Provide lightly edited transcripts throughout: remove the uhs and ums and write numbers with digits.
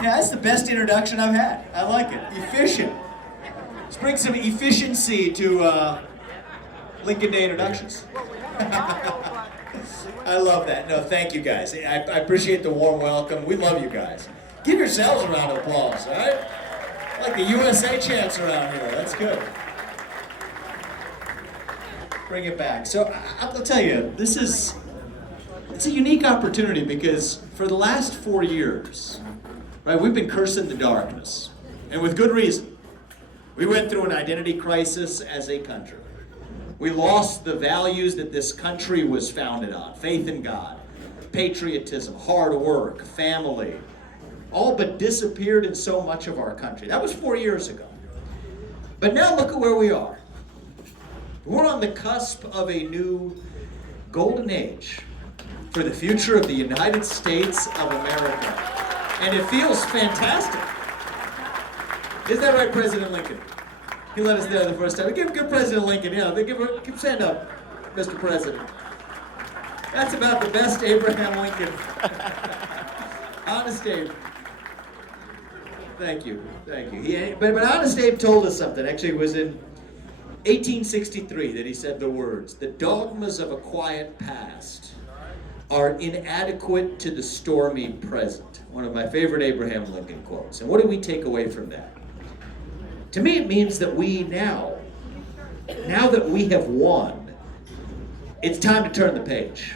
Yeah, that's the best introduction I've had. I like it. Efficient. Let's bring some efficiency to Lincoln Day introductions. I love that. No, thank you guys. I appreciate the warm welcome. We love you guys. Give yourselves a round of applause, all right? Like the USA chants around here. That's good. Bring it back. So I'll tell you, it's a unique opportunity because for the last 4 years, right, we've been cursing the darkness, and with good reason. We went through an identity crisis as a country. We lost the values that this country was founded on: faith in God, patriotism, hard work, family, all but disappeared in so much of our country. That was 4 years ago. But now look at where we are. We're on the cusp of a new golden age for the future of the United States of America. And it feels fantastic. Is that right, President Lincoln? He let us know the first time. Give President Lincoln, give stand up, Mr. President. That's about the best Abraham Lincoln. Honest Abe. Thank you. But Honest Abe told us something. Actually, it was in 1863 that he said the words, "The dogmas of a quiet past are inadequate to the stormy present." One of my favorite Abraham Lincoln quotes. And what do we take away from that? To me, it means that now that we have won, it's time to turn the page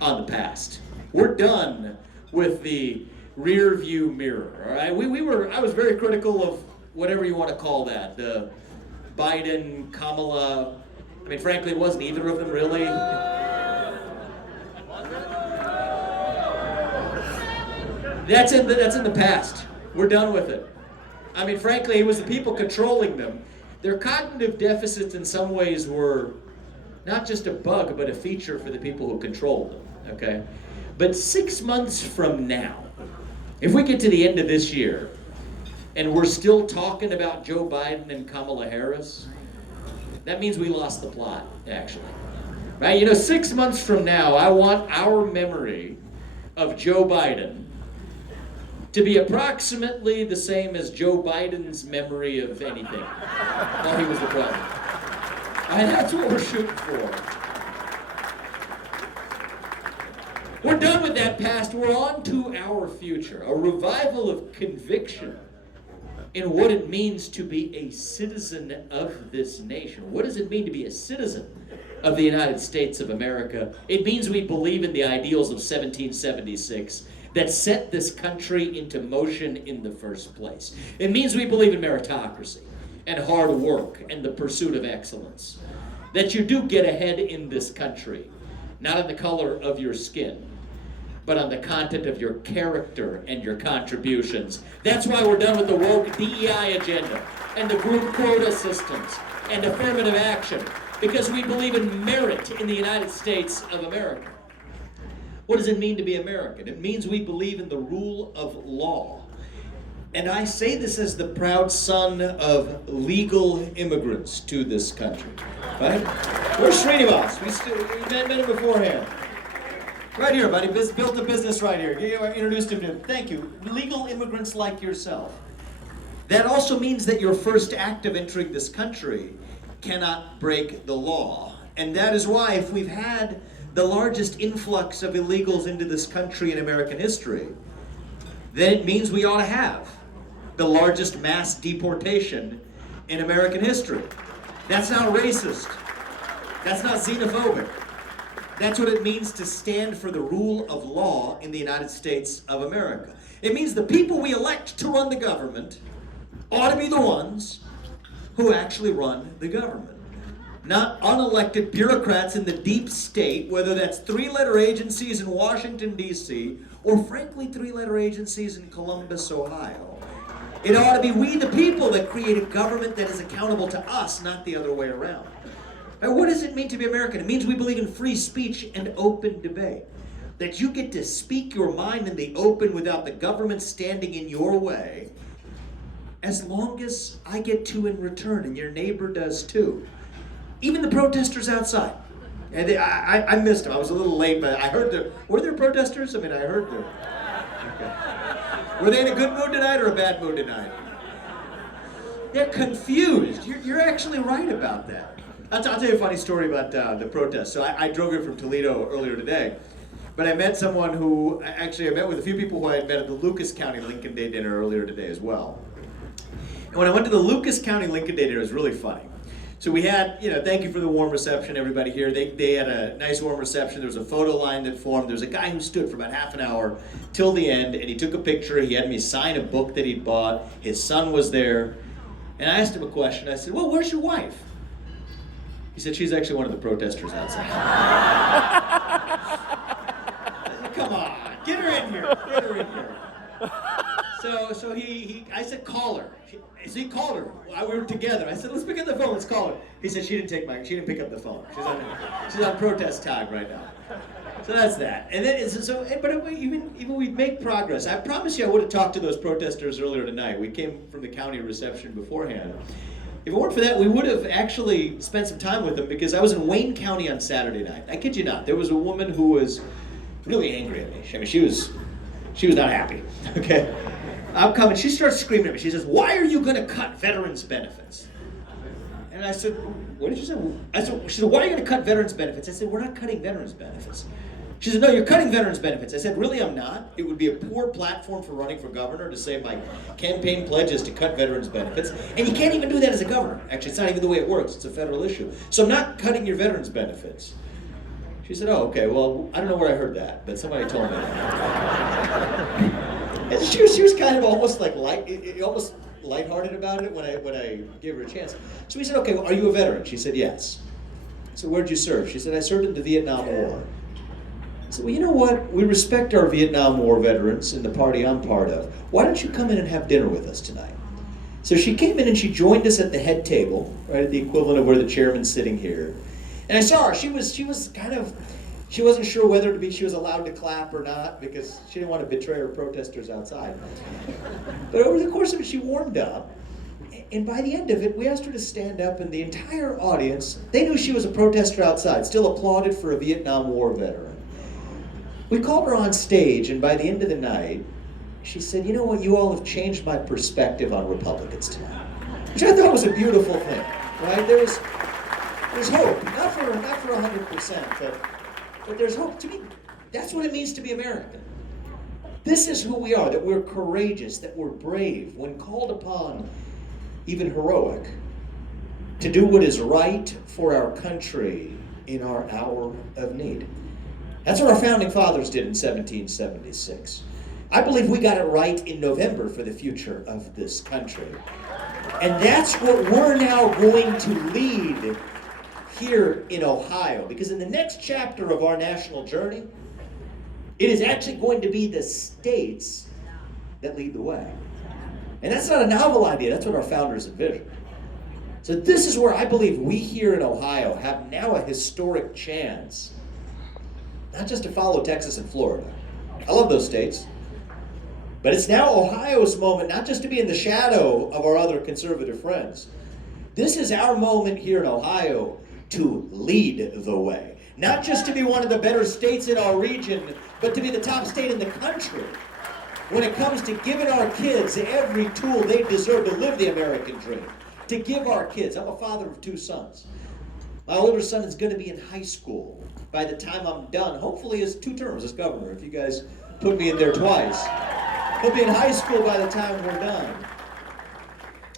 on the past. We're done with the rear view mirror, all right? I was very critical of whatever you want to call that, the Biden, Kamala. I mean, frankly, it wasn't either of them really. That's in the past. We're done with it. I mean, frankly, it was the people controlling them. Their cognitive deficits in some ways were not just a bug, but a feature for the people who controlled them, okay? But 6 months from now, if we get to the end of this year, and we're still talking about Joe Biden and Kamala Harris, that means we lost the plot, actually. Right? 6 months from now, I want our memory of Joe Biden to be approximately the same as Joe Biden's memory of anything while he was the president. And that's what we're shooting for. We're done with that past. We're on to our future. A revival of conviction in what it means to be a citizen of this nation. What does it mean to be a citizen of the United States of America? It means we believe in the ideals of 1776 that set this country into motion in the first place. It means we believe in meritocracy and hard work and the pursuit of excellence. That you do get ahead in this country, not on the color of your skin, but on the content of your character and your contributions. That's why we're done with the woke DEI agenda and the group quota systems and affirmative action, because we believe in merit in the United States of America. What does it mean to be American? It means we believe in the rule of law. And I say this as the proud son of legal immigrants to this country. Right? Where's Srinivas? We met him beforehand. Right here, buddy. Built a business right here. You introduced him to him. Thank you. Legal immigrants like yourself. That also means that your first act of entering this country cannot break the law. And that is why, if we've had the largest influx of illegals into this country in American history, then it means we ought to have the largest mass deportation in American history. That's not racist. That's not xenophobic. That's what it means to stand for the rule of law in the United States of America. It means the people we elect to run the government ought to be the ones who actually run the government. Not unelected bureaucrats in the deep state, whether that's three-letter agencies in Washington, D.C., or frankly, three-letter agencies in Columbus, Ohio. It ought to be we, the people, that create a government that is accountable to us, not the other way around. And what does it mean to be American? It means we believe in free speech and open debate. That you get to speak your mind in the open without the government standing in your way, as long as I get to in return, and your neighbor does too. Even the protesters outside. And I missed them. I was a little late, but I heard were there protesters? I mean, I heard them. Okay. Were they in a good mood tonight or a bad mood tonight? They're confused. You're actually right about that. I'll tell you a funny story about the protest. So I drove here from Toledo earlier today, but I met someone who, actually I met with a few people who I had met at the Lucas County Lincoln Day dinner earlier today as well. And when I went to the Lucas County Lincoln Day dinner, it was really funny. So we had, thank you for the warm reception, everybody here. They had a nice warm reception. There was a photo line that formed. There was a guy who stood for about half an hour till the end, and he took a picture. He had me sign a book that he'd bought. His son was there. And I asked him a question. I said, well, where's your wife? He said, she's actually one of the protesters outside. I said, come on, get her in here, get her in here. So I said, call her. So he called her. We were together. I said, let's pick up the phone, let's call her. He said, she didn't pick up the phone. She's on protest time right now. So that's that. And then, but even we make progress. I promise you I would have talked to those protesters earlier tonight. We came from the county reception beforehand. If it weren't for that, we would have actually spent some time with them, because I was in Wayne County on Saturday night. I kid you not. There was a woman who was really angry at me. I mean, she was not happy, okay? I'm coming. She starts screaming at me. She says, why are you going to cut veterans' benefits? And I said, what did you say? She said, why are you going to cut veterans' benefits? I said, we're not cutting veterans' benefits. She said, no, you're cutting veterans' benefits. I said, really, I'm not. It would be a poor platform for running for governor to say my campaign pledge is to cut veterans' benefits. And you can't even do that as a governor. Actually, it's not even the way it works. It's a federal issue. So I'm not cutting your veterans' benefits. She said, oh, okay, well, I don't know where I heard that, but somebody told me that. And she was kind of almost like almost lighthearted about it when I gave her a chance. So we said, okay, well, are you a veteran? She said, yes. So where'd you serve? She said, I served in the Vietnam War. I said, well, you know what? We respect our Vietnam War veterans in the party I'm part of. Why don't you come in and have dinner with us tonight? So she came in and she joined us at the head table, right at the equivalent of where the chairman's sitting here. And I saw her. She was kind of, she wasn't sure whether she was allowed to clap or not, because she didn't want to betray her protesters outside. But over the course of it, she warmed up. And by the end of it, we asked her to stand up, and the entire audience, they knew she was a protester outside, still applauded for a Vietnam War veteran. We called her on stage, and by the end of the night, she said, you know what, you all have changed my perspective on Republicans tonight. Which I thought was a beautiful thing, right? There's hope, not for 100%, but there's hope. To me, that's what it means to be American. This is who we are, that we're courageous, that we're brave, when called upon, even heroic, to do what is right for our country in our hour of need. That's what our founding fathers did in 1776. I believe we got it right in November for the future of this country. And that's what we're now going to lead here in Ohio. Because in the next chapter of our national journey, it is actually going to be the states that lead the way. And that's not a novel idea. That's what our founders envisioned. So this is where I believe we here in Ohio have now a historic chance, not just to follow Texas and Florida. I love those states. But it's now Ohio's moment, not just to be in the shadow of our other conservative friends. This is our moment here in Ohio to lead the way. Not just to be one of the better states in our region, but to be the top state in the country when it comes to giving our kids every tool they deserve to live the American dream. To give our kids. I'm a father of 2 sons. My older son is going to be in high school by the time I'm done. Hopefully it's 2 terms as governor, if you guys put me in there twice. He'll be in high school by the time we're done.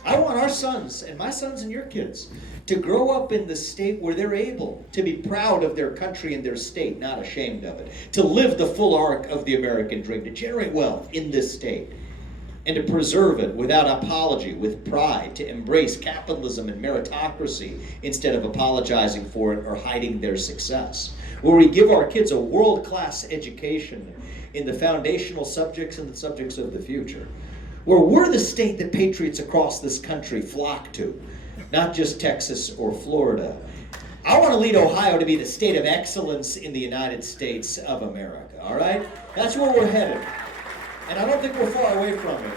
I want our sons, and my sons and your kids, to grow up in the state where they're able to be proud of their country and their state, not ashamed of it. To live the full arc of the American dream, to generate wealth in this state, and to preserve it without apology, with pride, to embrace capitalism and meritocracy instead of apologizing for it or hiding their success. Where we give our kids a world-class education in the foundational subjects and the subjects of the future. Where we're the state that patriots across this country flock to, not just Texas or Florida. I want to lead Ohio to be the state of excellence in the United States of America, all right? That's where we're headed. And I don't think we're far away from it.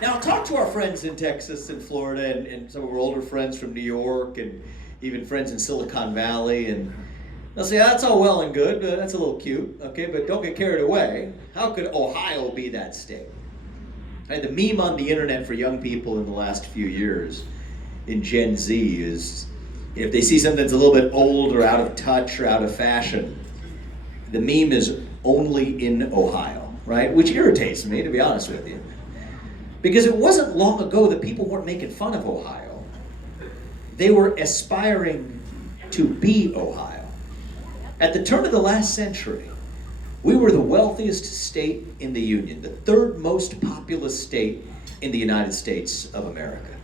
Now, talk to our friends in Texas and Florida and some of our older friends from New York and even friends in Silicon Valley. And Now, see, that's all well and good. That's a little cute, okay? But don't get carried away. How could Ohio be that state? Right, the meme on the internet for young people in the last few years in Gen Z is if they see something that's a little bit old or out of touch or out of fashion, the meme is only in Ohio, right? Which irritates me, to be honest with you. Because it wasn't long ago that people weren't making fun of Ohio. They were aspiring to be Ohio. At the turn of the last century, we were the wealthiest state in the Union, the third most populous state in the United States of America.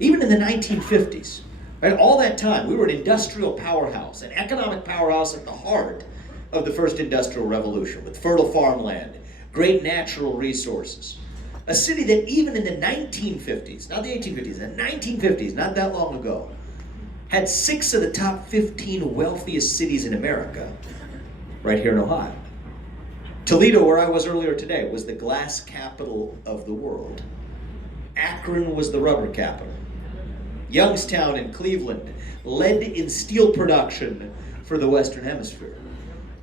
Even in the 1950s, right, all that time, we were an industrial powerhouse, an economic powerhouse at the heart of the first industrial revolution, with fertile farmland, great natural resources. A city that even in the 1950s, not the 1850s, the 1950s, not that long ago, had 6 of the top 15 wealthiest cities in America right here in Ohio. Toledo, where I was earlier today, was the glass capital of the world. Akron was the rubber capital. Youngstown and Cleveland led in steel production for the Western Hemisphere.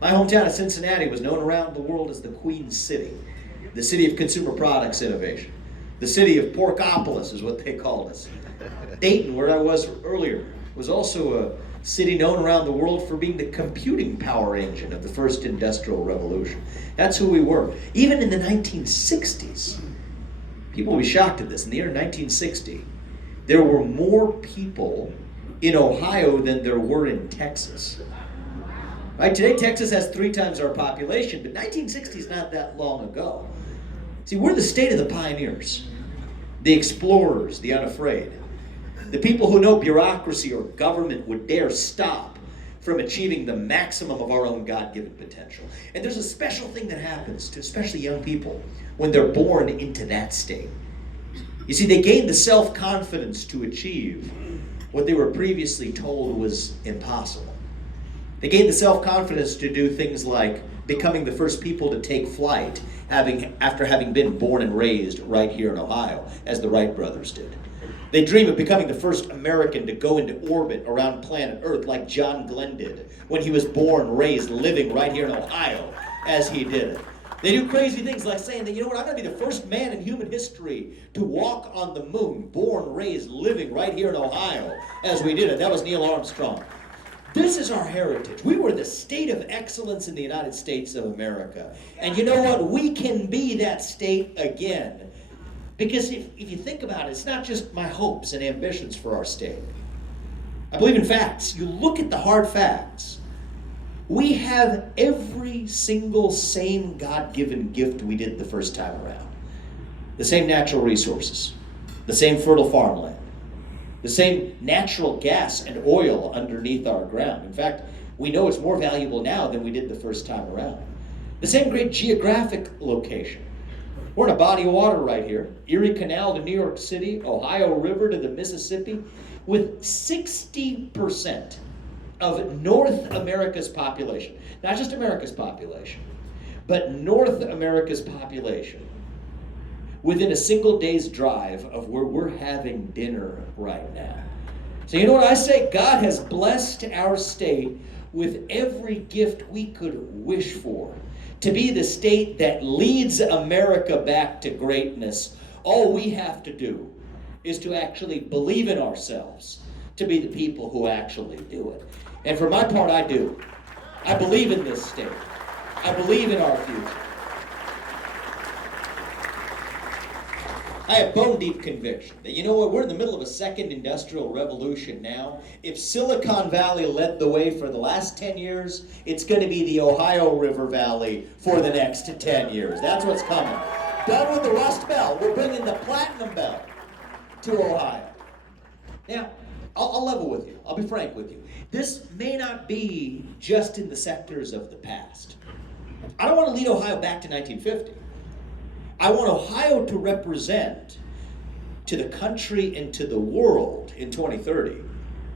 My hometown of Cincinnati was known around the world as the Queen City, the city of consumer products innovation. The city of Porkopolis is what they called us. Dayton, where I was earlier, was also a city known around the world for being the computing power engine of the first industrial revolution. That's who we were. Even in the 1960s, people will be shocked at this, in the year 1960, there were more people in Ohio than there were in Texas. Right? Today, Texas has 3 times our population, but 1960 is not that long ago. See, we're the state of the pioneers, the explorers, the unafraid. The people who no bureaucracy or government would dare stop from achieving the maximum of our own God-given potential. And there's a special thing that happens to especially young people when they're born into that state. You see, they gain the self-confidence to achieve what they were previously told was impossible. They gain the self-confidence to do things like becoming the first people to take flight after having been born and raised right here in Ohio, as the Wright brothers did. They dream of becoming the first American to go into orbit around planet Earth like John Glenn did when he was born, raised, living right here in Ohio as he did it. They do crazy things like saying that, you know what, I'm going to be the first man in human history to walk on the moon, born, raised, living right here in Ohio as we did it. That was Neil Armstrong. This is our heritage. We were the state of excellence in the United States of America. And you know what? We can be that state again. Because if you think about it, it's not just my hopes and ambitions for our state. I believe in facts. You look at the hard facts. We have every single same God-given gift we did the first time around. The same natural resources, the same fertile farmland, the same natural gas and oil underneath our ground. In fact, we know it's more valuable now than we did the first time around. The same great geographic location. We're in a body of water right here. Erie Canal to New York City, Ohio River to the Mississippi, with 60% of North America's population, not just America's population, but North America's population, within a single day's drive of where we're having dinner right now. So you know what I say? God has blessed our state with every gift we could wish for. To be the state that leads America back to greatness, all we have to do is to actually believe in ourselves, to be the people who actually do it. And for my part, I do. I believe in this state. I believe in our future. I have bone deep conviction that, you know what, we're in the middle of a second industrial revolution now. If Silicon Valley led the way for the last 10 years, it's going to be the Ohio River Valley for the next 10 years. That's what's coming. Done with the Rust Belt. We're bringing the Platinum Belt to Ohio. Now, I'll level with you. I'll be frank with you. This may not be just in the sectors of the past. I don't want to lead Ohio back to 1950. I want Ohio to represent to the country and to the world in 2030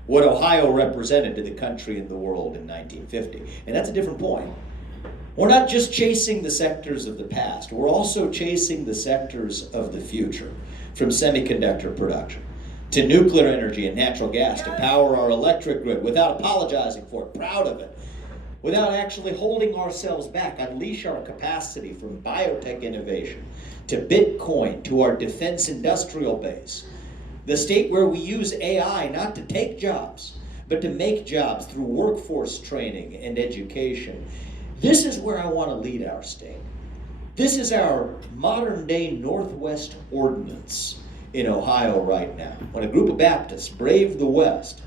what Ohio represented to the country and the world in 1950. And that's a different point. We're not just chasing the sectors of the past. We're also chasing the sectors of the future, from semiconductor production to nuclear energy and natural gas to power our electric grid without apologizing for it, proud of it. without actually holding ourselves back, unleash our capacity from biotech innovation to Bitcoin to our defense industrial base. The state where we use AI not to take jobs, but to make jobs through workforce training and education. This is where I want to lead our state. This is our modern day Northwest Ordinance in Ohio right now. When a group of Baptists braved the West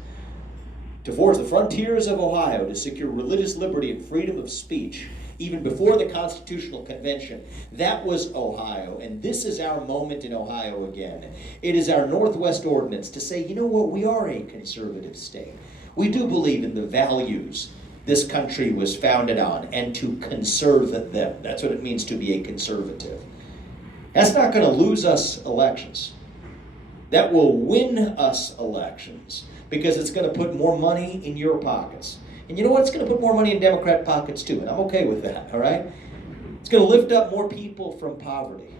to forge the frontiers of Ohio to secure religious liberty and freedom of speech, even before the Constitutional Convention, that was Ohio. And this is our moment in Ohio again. It is our Northwest Ordinance to say, you know what, we are a conservative state. We do believe in the values this country was founded on and to conserve them. That's what it means to be a conservative. That's not going to lose us elections. That will win us elections because it's going to put more money in your pockets. And you know what? It's going to put more money in Democrat pockets too, and I'm okay with that, all right? It's going to lift up more people from poverty.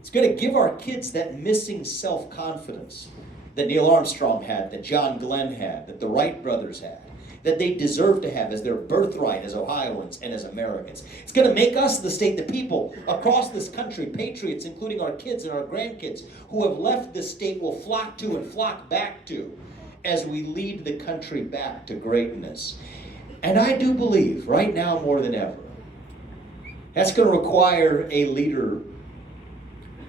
It's going to give our kids that missing self-confidence that Neil Armstrong had, that John Glenn had, that the Wright brothers had, that they deserve to have as their birthright as Ohioans and as Americans. It's going to make us the state, the people across this country, patriots, including our kids and our grandkids, who have left this state will flock to and flock back to as we lead the country back to greatness. And I do believe, right now more than ever, that's going to require a leader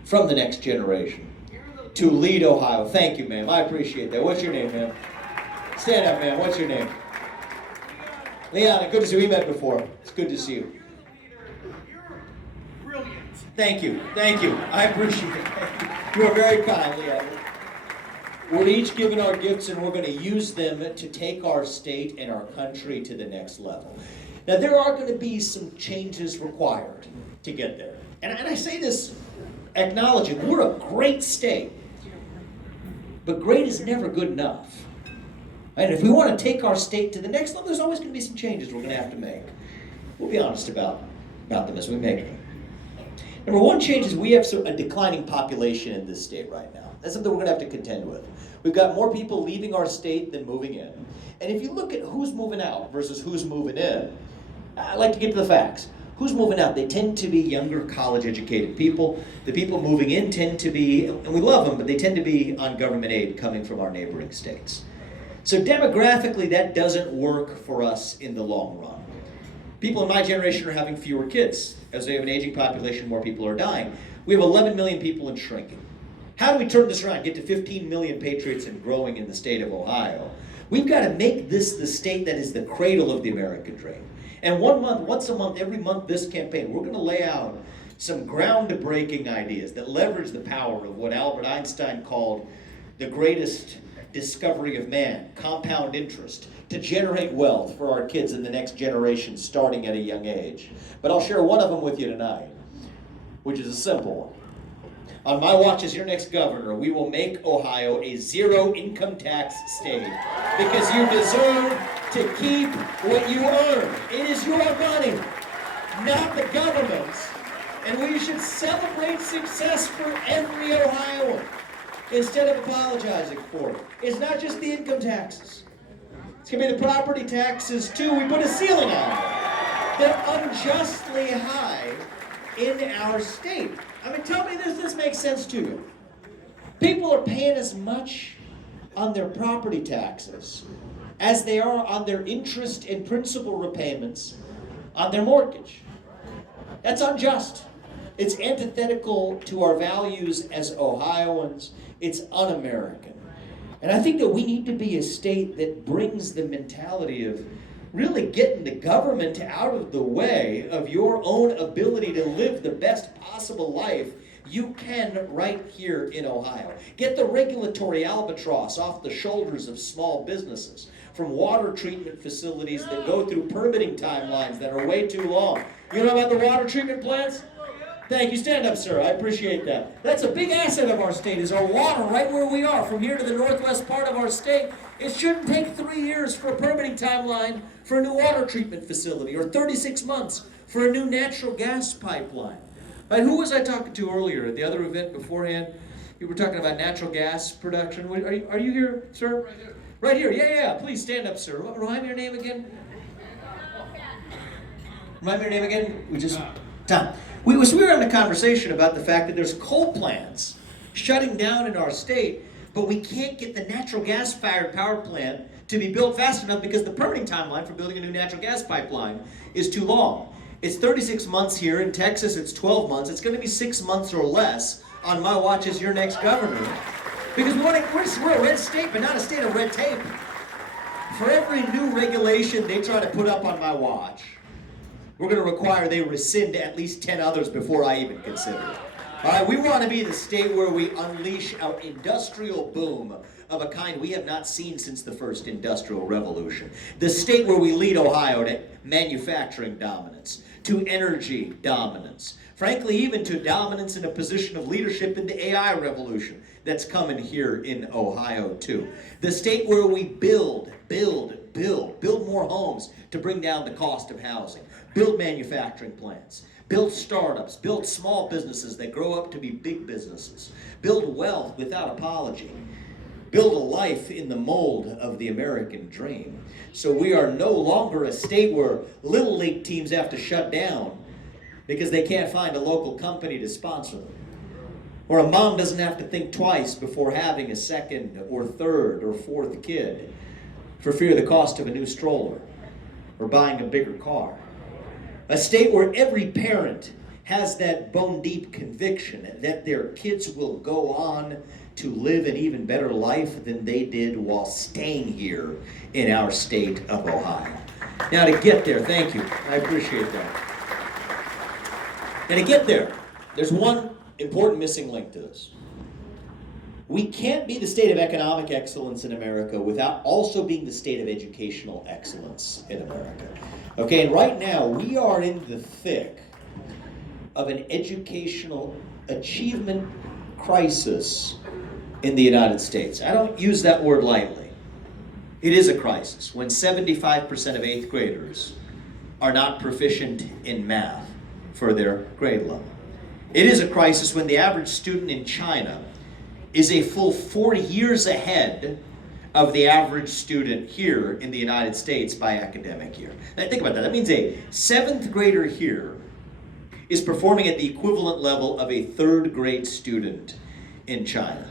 from the next generation to lead Ohio. Thank you, ma'am. I appreciate that. What's your name, ma'am? Stand up, ma'am. What's your name? Leanna, good to see you. We met before. It's good to see you. You're brilliant. Thank you. Thank you. I appreciate it. You are very kind, Leanna. We're each given our gifts, and we're going to use them to take our state and our country to the next level. Now, there are going to be some changes required to get there. And I say this acknowledging we're a great state, but great is never good enough. And if we want to take our state to the next level, there's always going to be some changes we're going to have to make. We'll be honest about them as we make them. Number one change is we have a declining population in this state right now. That's something we're going to have to contend with. We've got more people leaving our state than moving in. And if you look at who's moving out versus who's moving in, I like to get to the facts. Who's moving out? They tend to be younger, college-educated people. The people moving in tend to be, and we love them, but they tend to be on government aid coming from our neighboring states. So demographically, that doesn't work for us in the long run. People in my generation are having fewer kids. As we have an aging population, more people are dying. We have 11 million people and shrinking. How do we turn this around, get to 15 million patriots and growing in the state of Ohio? We've got to make this the state that is the cradle of the American dream. And once a month, every month this campaign, we're going to lay out some ground-breaking ideas that leverage the power of what Albert Einstein called the greatest discovery of man, compound interest, to generate wealth for our kids in the next generation starting at a young age. But I'll share one of them with you tonight, which is a simple one. On my watch as your next governor, we will make Ohio a zero income tax state because you deserve to keep what you earn. It is your money, not the government's. And we should celebrate success for every Ohioan instead of apologizing for it. It's not just the income taxes. It's going to be the property taxes, too. We put a ceiling on them. They're unjustly high in our state. I mean, tell me this makes sense to you. People are paying as much on their property taxes as they are on their interest and principal repayments on their mortgage. That's unjust. It's antithetical to our values as Ohioans. It's un-American. And I think that we need to be a state that brings the mentality of really getting the government out of the way of your own ability to live the best possible life you can right here in Ohio. Get the regulatory albatross off the shoulders of small businesses, from water treatment facilities that go through permitting timelines that are way too long. You know about the water treatment plants? Thank you. Stand up, sir. I appreciate that. That's a big asset of our state, is our water right where we are, from here to the northwest part of our state. It shouldn't take 3 years for a permitting timeline for a new water treatment facility, or 36 months for a new natural gas pipeline. Right, who was I talking to earlier at the other event beforehand? You were talking about natural gas production. Are you here, sir? Right here. Right here. Yeah. Please stand up, sir. Remind me your name again. Remind me your name again? Tom. We were having a conversation about the fact that there's coal plants shutting down in our state, but we can't get the natural gas-fired power plant to be built fast enough because the permitting timeline for building a new natural gas pipeline is too long. It's 36 months here. In Texas, it's 12 months. It's going to be 6 months or less on my watch as your next governor. Because we're a red state, but not a state of red tape. For every new regulation they try to put up on my watch, we're going to require they rescind at least 10 others before I even consider it. All right, we want to be the state where we unleash our industrial boom of a kind we have not seen since the first industrial revolution. The state where we lead Ohio to manufacturing dominance, to energy dominance, frankly, even to dominance in a position of leadership in the AI revolution that's coming here in Ohio too. The state where we build more homes to bring down the cost of housing, build manufacturing plants, build startups, build small businesses that grow up to be big businesses, build wealth without apology, build a life in the mold of the American dream. So we are no longer a state where little league teams have to shut down because they can't find a local company to sponsor them. Or a mom doesn't have to think twice before having a second or third or fourth kid for fear of the cost of a new stroller or buying a bigger car. A state where every parent has that bone-deep conviction that their kids will go on to live an even better life than they did while staying here in our state of Ohio. Now to get there, thank you, I appreciate that. And to get there, there's one important missing link to this. We can't be the state of economic excellence in America without also being the state of educational excellence in America. Okay, and right now we are in the thick of an educational achievement crisis in the United States. I don't use that word lightly. It is a crisis when 75% of 8th graders are not proficient in math for their grade level. It is a crisis when the average student in China is a full 4 years ahead of the average student here in the United States by academic year. Now think about that. That means a 7th grader here is performing at the equivalent level of a 3rd grade student in China.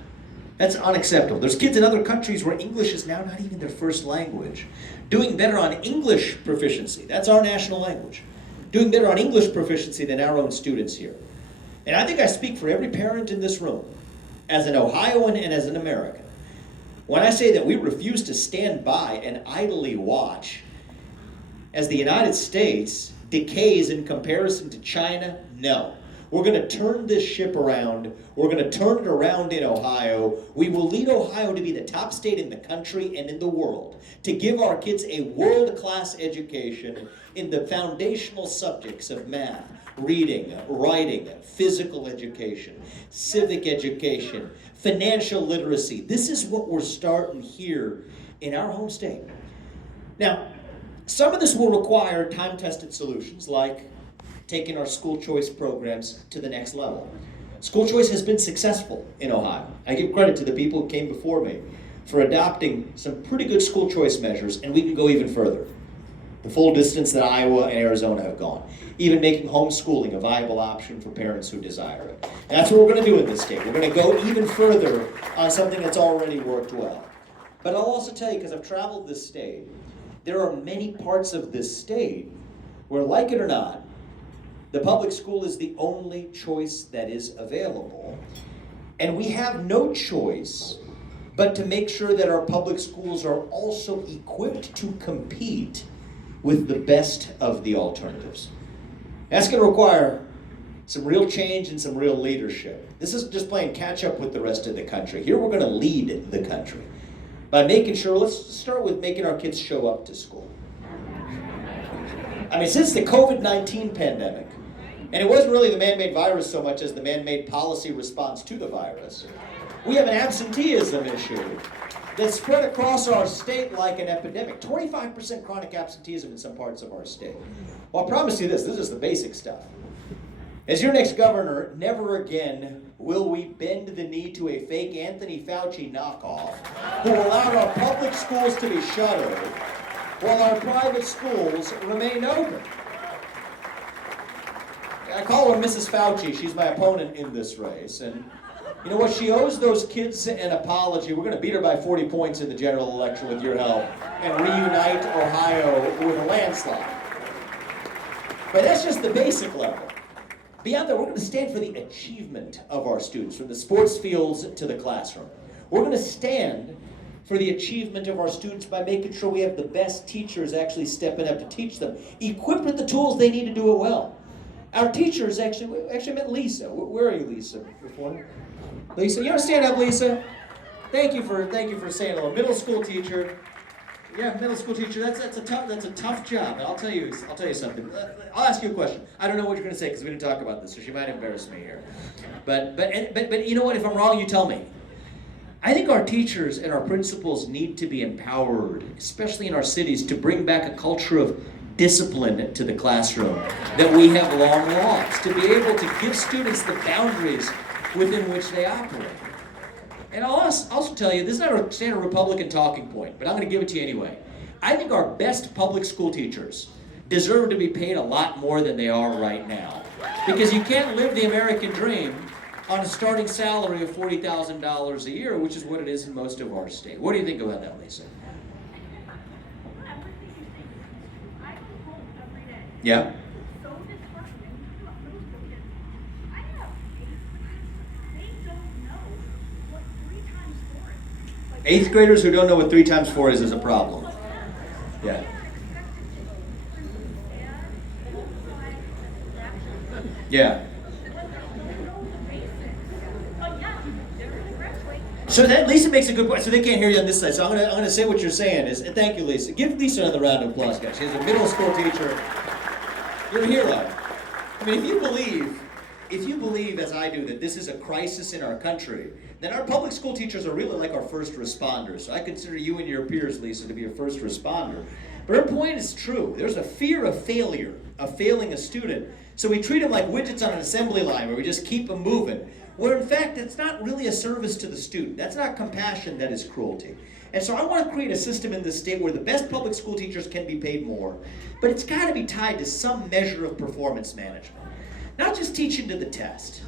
That's unacceptable. There's kids in other countries where English is now not even their first language, doing better on English proficiency. That's our national language. Doing better on English proficiency than our own students here. And I think I speak for every parent in this room, as an Ohioan and as an American, when I say that we refuse to stand by and idly watch as the United States decays in comparison to China. No. We're going to turn this ship around. We're going to turn it around in Ohio. We will lead Ohio to be the top state in the country and in the world, to give our kids a world-class education in the foundational subjects of math, reading, writing, physical education, civic education, financial literacy. This is what we're starting here in our home state. Now, some of this will require time-tested solutions like taking our school choice programs to the next level. School choice has been successful in Ohio. I give credit to the people who came before me for adopting some pretty good school choice measures, and we can go even further. The full distance that Iowa and Arizona have gone. Even making homeschooling a viable option for parents who desire it. And that's what we're going to do in this state. We're going to go even further on something that's already worked well. But I'll also tell you, because I've traveled this state, there are many parts of this state where, like it or not, the public school is the only choice that is available. And we have no choice but to make sure that our public schools are also equipped to compete with the best of the alternatives. That's going to require some real change and some real leadership. This isn't just playing catch up with the rest of the country. Here we're going to lead the country by making sure, let's start with making our kids show up to school. I mean, since the COVID-19 pandemic, and it wasn't really the man-made virus so much as the man-made policy response to the virus, we have an absenteeism issue that's spread across our state like an epidemic. 25% chronic absenteeism in some parts of our state. Well, I promise you this is the basic stuff. As your next governor, never again will we bend the knee to a fake Anthony Fauci knockoff who allowed our public schools to be shuttered while our private schools remain open. I call her Mrs. Fauci. She's my opponent in this race. And you know what? She owes those kids an apology. We're going to beat her by 40 points in the general election with your help and reunite Ohio with a landslide. But that's just the basic level. Beyond that, we're going to stand for the achievement of our students, from the sports fields to the classroom. We're going to stand for the achievement of our students by making sure we have the best teachers actually stepping up to teach them, equipped with the tools they need to do it well. Our teachers we actually met Lisa. Where are you, Lisa? Lisa, you want to stand up, Lisa? Thank you for saying hello. Middle school teacher. Yeah, middle school teacher. That's a tough job. I'll tell you something. I'll ask you a question. I don't know what you're going to say because we didn't talk about this, so she might embarrass me here. But you know what? If I'm wrong, you tell me. I think our teachers and our principals need to be empowered, especially in our cities, to bring back a culture of discipline to the classroom that we have long lost, to be able to give students the boundaries within which they operate. And I'll also tell you, this is not a standard Republican talking point, but I'm going to give it to you anyway. I think our best public school teachers deserve to be paid a lot more than they are right now. Because you can't live the American dream on a starting salary of $40,000 a year, which is what it is in most of our state. What do you think about that, Lisa? Yeah? Eighth graders who don't know what 3 times 4 is a problem. Yeah. Yeah. So that Lisa makes a good point. So they can't hear you on this side. So I'm gonna say what you're saying is, and thank you, Lisa. Give Lisa another round of applause, guys. She's a middle school teacher. You're a hero. I mean, if you believe, as I do, that this is a crisis in our country, then our public school teachers are really like our first responders. So I consider you and your peers, Lisa, to be a first responder. But her point is true. There's a fear of failure, of failing a student. So we treat them like widgets on an assembly line where we just keep them moving. Where in fact, it's not really a service to the student. That's not compassion, that is cruelty. And so I want to create a system in this state where the best public school teachers can be paid more, but it's got to be tied to some measure of performance management. Not just teaching to the test,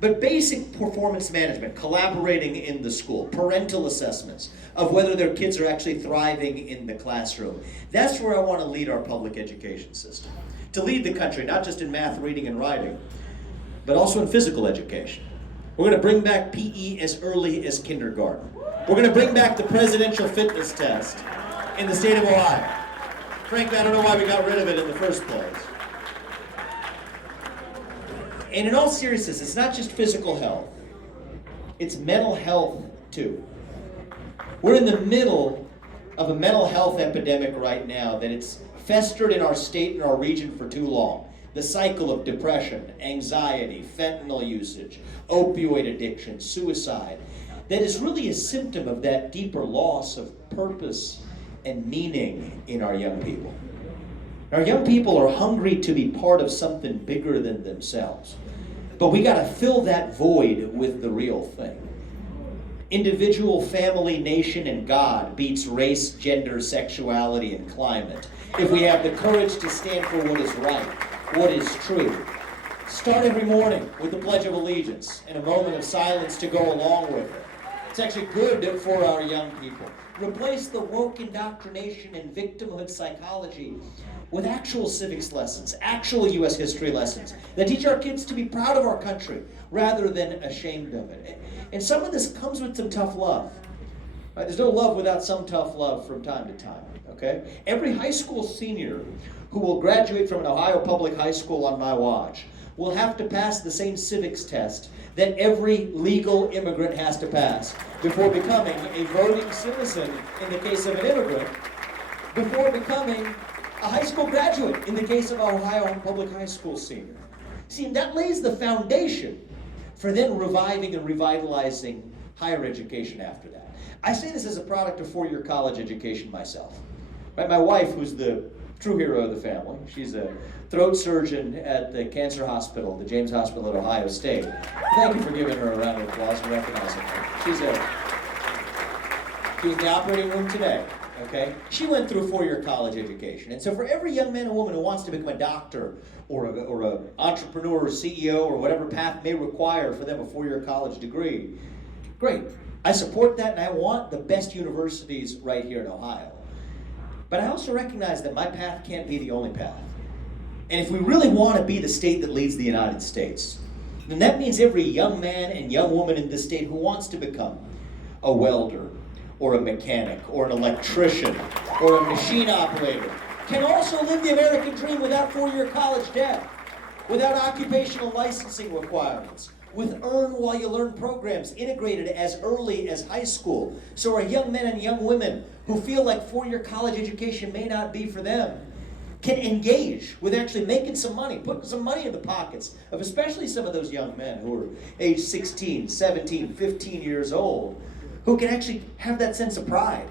but basic performance management, collaborating in the school, parental assessments of whether their kids are actually thriving in the classroom. That's where I want to lead our public education system. To lead the country, not just in math, reading, and writing, but also in physical education. We're going to bring back PE as early as kindergarten. We're going to bring back the presidential fitness test in the state of Ohio. Frankly, I don't know why we got rid of it in the first place. And in all seriousness, it's not just physical health. It's mental health, too. We're in the middle of a mental health epidemic right now that it's festered in our state and our region for too long. The cycle of depression, anxiety, fentanyl usage, opioid addiction, suicide, that is really a symptom of that deeper loss of purpose and meaning in our young people. Our young people are hungry to be part of something bigger than themselves. But we got to fill that void with the real thing. Individual, family, nation, and God beats race, gender, sexuality, and climate. If we have the courage to stand for what is right, what is true. Start every morning with the Pledge of Allegiance and a moment of silence to go along with it. It's actually good for our young people. Replace the woke indoctrination and victimhood psychology with actual civics lessons, actual U.S. history lessons that teach our kids to be proud of our country rather than ashamed of it. And some of this comes with some tough love. Right? There's no love without some tough love from time to time. Okay? Every high school senior who will graduate from an Ohio public high school on my watch will have to pass the same civics test that every legal immigrant has to pass before becoming a voting citizen in the case of an immigrant, before becoming a high school graduate in the case of an Ohio public high school senior. See, that lays the foundation for then reviving and revitalizing higher education after that. I say this as a product of four-year college education myself. Right? My wife, who's the true hero of the family, she's a throat surgeon at the cancer hospital, the James Hospital at Ohio State. Thank you for giving her a round of applause and recognizing her. She was in the operating room today. Okay? She went through a 4-year college education. And so for every young man and woman who wants to become a doctor or a entrepreneur or CEO or whatever path may require for them a 4-year college degree, great. I support that, and I want the best universities right here in Ohio. But I also recognize that my path can't be the only path. And if we really want to be the state that leads the United States, then that means every young man and young woman in this state who wants to become a welder or a mechanic or an electrician or a machine operator can also live the American dream without 4-year college debt, without occupational licensing requirements, with earn-while-you-learn programs integrated as early as high school. So our young men and young women who feel like 4-year college education may not be for them can engage with actually making some money, putting some money in the pockets of especially some of those young men who are age 16, 17, 15 years old, who can actually have that sense of pride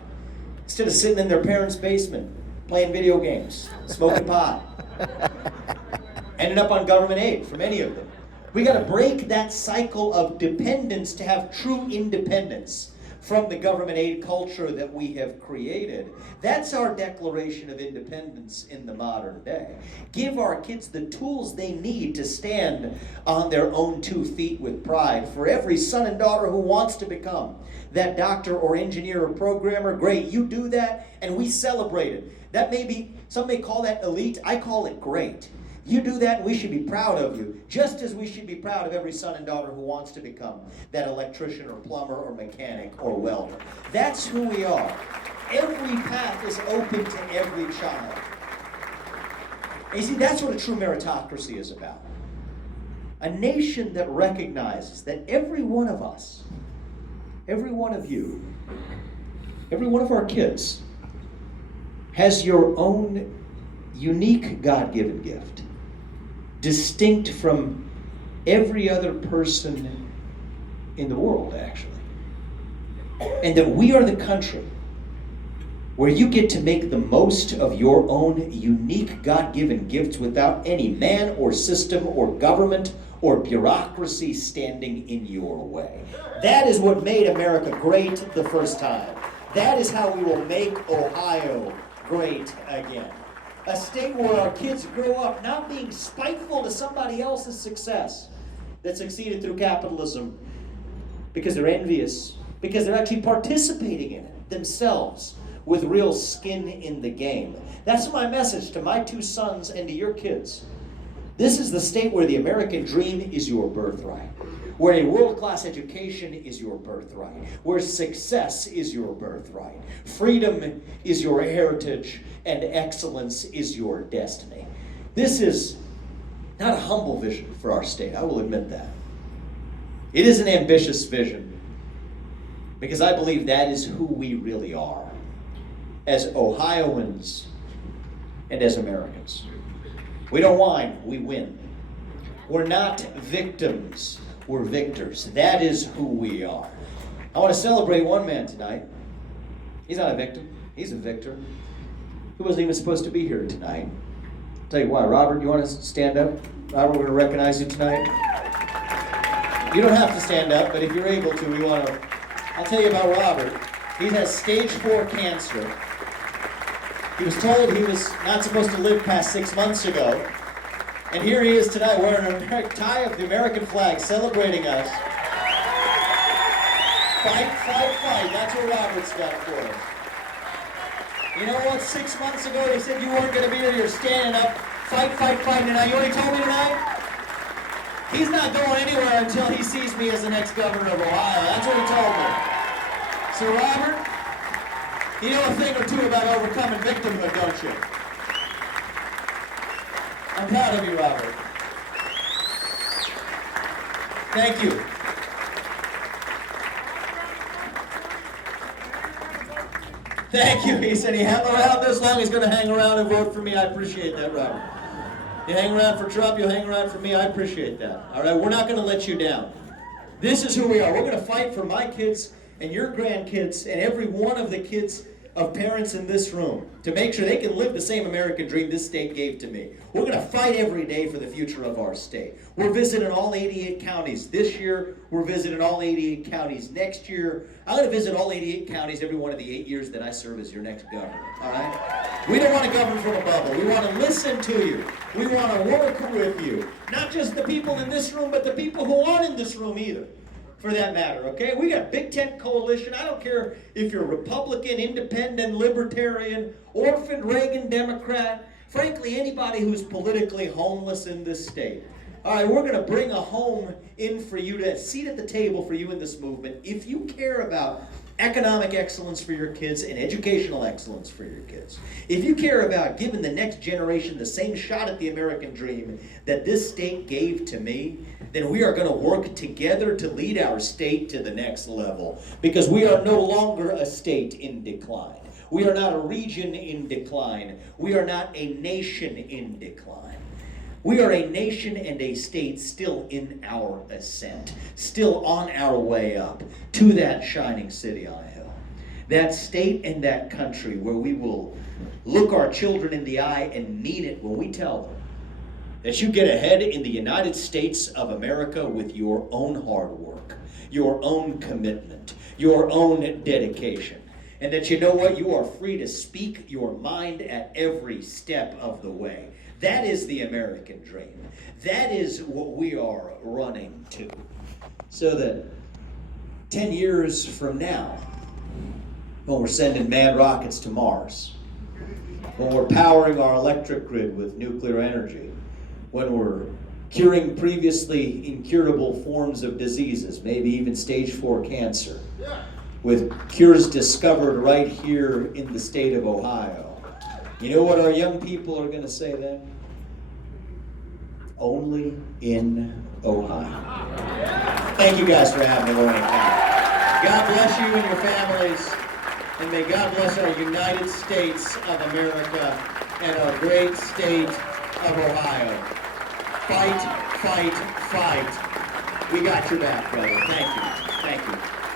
instead of sitting in their parents' basement playing video games, smoking pot, ending up on government aid for many of them. We got to break that cycle of dependence to have true independence from the government aid culture that we have created. That's our declaration of independence in the modern day. Give our kids the tools they need to stand on their own 2 feet with pride. For every son and daughter who wants to become that doctor or engineer or programmer, great, you do that and we celebrate it. That may be, some may call that elite, I call it great. You do that and we should be proud of you, just as we should be proud of every son and daughter who wants to become that electrician or plumber or mechanic or welder. That's who we are. Every path is open to every child. And you see, that's what a true meritocracy is about. A nation that recognizes that every one of us, every one of you, every one of our kids has your own unique God-given gift, distinct from every other person in the world, actually. And that we are the country where you get to make the most of your own unique God-given gifts without any man or system or government or bureaucracy standing in your way. That is what made America great the first time. That is how we will make Ohio great again. A state where our kids grow up not being spiteful to somebody else's success that succeeded through capitalism because they're envious, because they're actually participating in it themselves with real skin in the game. That's my message to my 2 sons and to your kids. This is the state where the American dream is your birthright, where a world-class education is your birthright, where success is your birthright, freedom is your heritage, and excellence is your destiny. This is not a humble vision for our state, I will admit that. It is an ambitious vision, because I believe that is who we really are, as Ohioans and as Americans. We don't whine, we win. We're not victims, we're victors. That is who we are. I want to celebrate one man tonight. He's not a victim, he's a victor. He wasn't even supposed to be here tonight. I'll tell you why. Robert, you want to stand up? Robert, we're going to recognize you tonight. You don't have to stand up, but if you're able to, we want to. I'll tell you about Robert. He has stage 4 cancer. He was told he was not supposed to live past 6 months ago. And here he is tonight wearing a tie of the American flag, celebrating us. Fight, fight, fight. That's what Robert's got for us. You know what? 6 months ago they said you weren't going to be here. You're standing up. Fight, fight, fight. And you know what he told me tonight? He's not going anywhere until he sees me as the next governor of Ohio. That's what he told me. So Robert, you know a thing or two about overcoming victimhood, don't you? I'm proud of you, Robert. Thank you. Thank you. He said he hung around this long, he's going to hang around and vote for me. I appreciate that, Robert. You hang around for Trump, you'll hang around for me. I appreciate that. All right, we're not going to let you down. This is who we are. We're going to fight for my kids and your grandkids and every one of the kids of parents in this room to make sure they can live the same American dream this state gave to me. We're going to fight every day for the future of our state. We're visiting all 88 counties this year. We're visiting all 88 counties next year. I'm going to visit all 88 counties every one of the 8 years that I serve as your next governor. All right? We don't want to govern from a bubble. We want to listen to you. We want to work with you. Not just the people in this room, but the people who aren't in this room either, for that matter, okay? We got a big tent coalition. I don't care if you're Republican, Independent, Libertarian, Orphan, Reagan, Democrat, frankly, anybody who's politically homeless in this state. All right, we're going to bring a home in for you, to seat at the table for you in this movement. If you care about economic excellence for your kids and educational excellence for your kids, if you care about giving the next generation the same shot at the American dream that this state gave to me, then we are going to work together to lead our state to the next level, because we are no longer a state in decline. We are not a region in decline. We are not a nation in decline. We are a nation and a state still in our ascent, still on our way up to that shining city on a hill. That state and that country where we will look our children in the eye and mean it when we tell them that you get ahead in the United States of America with your own hard work, your own commitment, your own dedication. And that you know what? You are free to speak your mind at every step of the way. That is the American dream. That is what we are running to. So that 10 years from now, when we're sending manned rockets to Mars, when we're powering our electric grid with nuclear energy, when we're curing previously incurable forms of diseases, maybe even stage 4 cancer, with cures discovered right here in the state of Ohio. You know what our young people are going to say then? Only in Ohio. Thank you guys for having me one more time. God bless you and your families, and may God bless our United States of America and our great state of Ohio. Fight, fight, fight. We got your back, brother. Thank you. Thank you.